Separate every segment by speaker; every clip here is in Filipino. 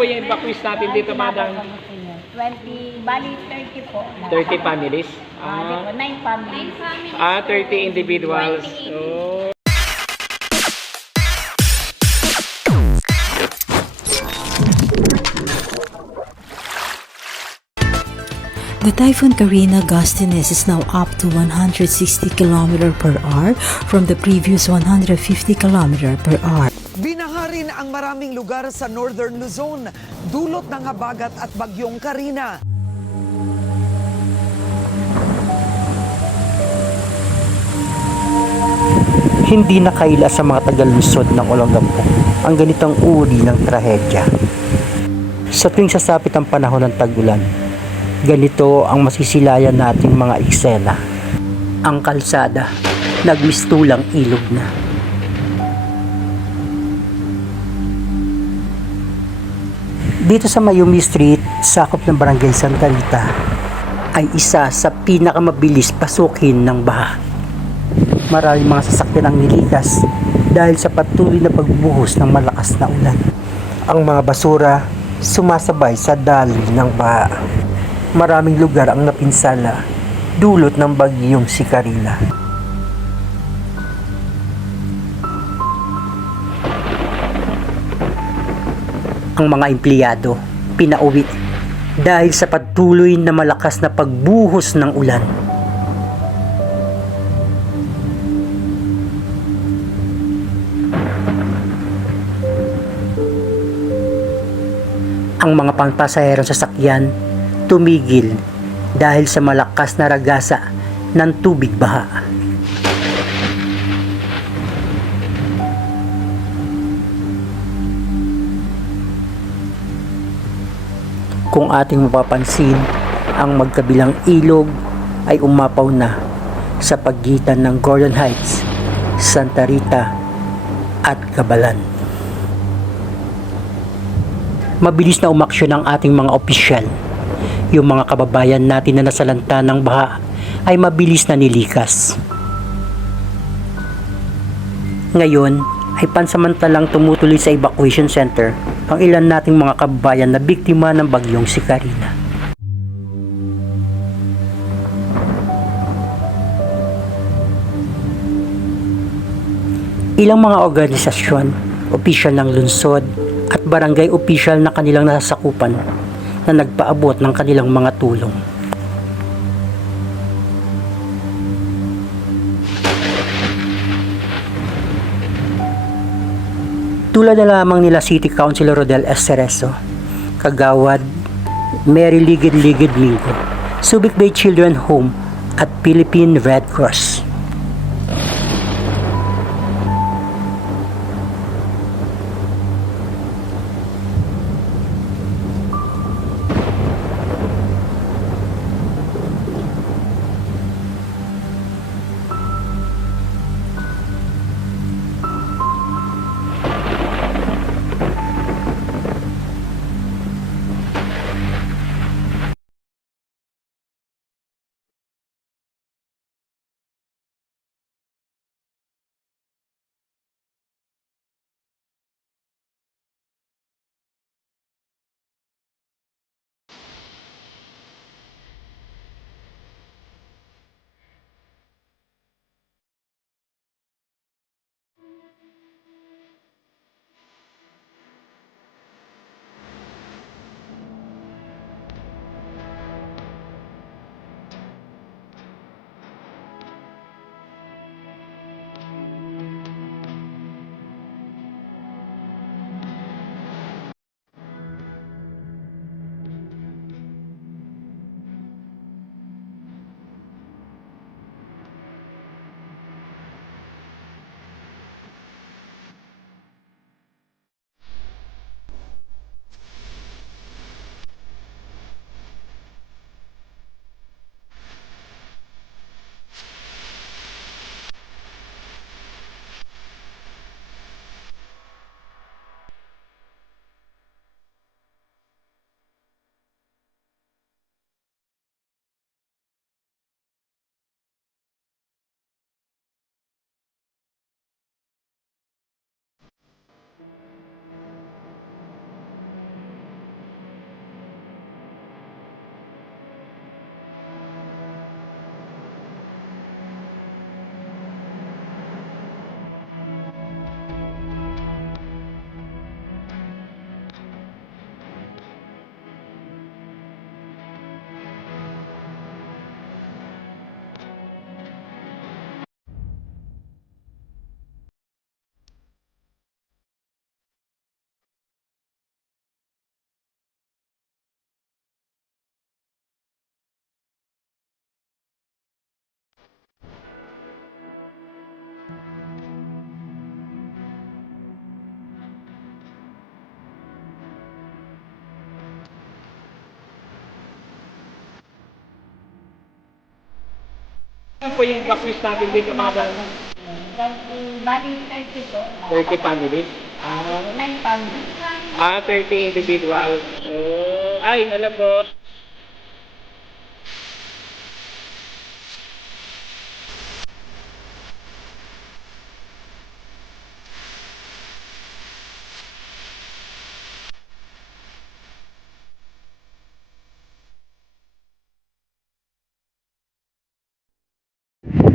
Speaker 1: po yung evacuees natin dito, madam?
Speaker 2: 20, bali 30 po.
Speaker 1: 30 families?
Speaker 2: Ah, di po,
Speaker 1: Ah,
Speaker 2: 9 families.
Speaker 1: ah 30 individuals. Oh.
Speaker 3: The Typhoon Karina gustiness is now up to 160 km per hour from the previous 150 km per hour.
Speaker 4: Ang maraming lugar sa Northern Luzon, dulot ng habagat at bagyong Karina.
Speaker 5: Hindi nakaila sa mga tagalusod ng Olongapo ang ganitong uri ng trahedya. Sa tuwing sasapit ang panahon ng tag-ulan, ganito ang masisilayan nating mga eksena. Ang kalsada, nagmistulang ilog na. Dito sa Mayumi Street, sakop ng Barangay Santa Rita, ay isa sa pinakamabilis pasukin ng baha maraming mga sasakyan ang nilikas dahil sa patuloy na pagbuhos ng malakas na ulan. Ang mga basura sumasabay sa daloy ng baha. Maraming lugar ang napinsala dulot ng bagyong si Karina. Ang mga empleyado pinauwi dahil sa patuloy na malakas na pagbuhos ng ulan. ang mga pangpasaherong sasakyan tumigil dahil sa malakas na ragasa ng tubig baha. Kung ating mapapansin, ang magkabilang ilog ay umapaw na sa pagitan ng Gordon Heights, Santa Rita at Cabalan mabilis na umaksyon ang ating mga opisyal. Yung mga kababayan natin na nasalanta ng baha ay mabilis na nilikas. Ngayon ay pansamantalang tumutuloy sa evacuation center ang ilan nating mga kababayan na biktima ng bagyong si Karina. Ilang mga organisasyon, opisyal ng lungsod, at barangay official na kanilang nasasakupan na nagpaabot ng kanilang mga tulong. Tulad na lamang nila City Councilor Rodel Estereso, Kagawad, Mary Ligid Ligid Mingo, Subic Bay Children Home at Philippine Red Cross.
Speaker 1: Ano po yung backlist natin dito, madam?
Speaker 2: 20, bali 30 po.
Speaker 1: 30 families? Ah,
Speaker 2: 9 pounds.
Speaker 1: ah 30 individuals. Oh, ay, alam po.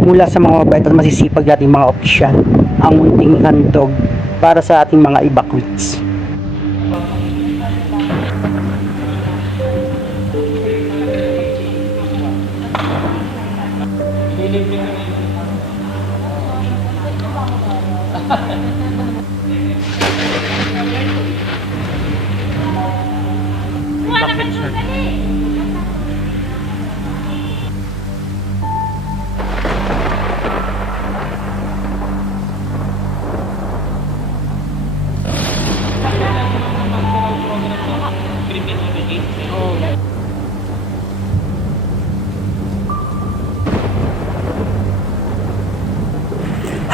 Speaker 5: Mula sa mga mabait at masisipag nating mga opisyal, ang munting handog para sa ating mga evacuees.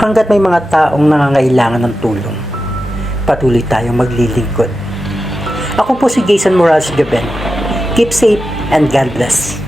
Speaker 5: Hanggat may mga taong nangangailangan ng tulong, patuloy tayong maglilingkod. Ako po si Jason Morales Gaben. Keep safe and God bless.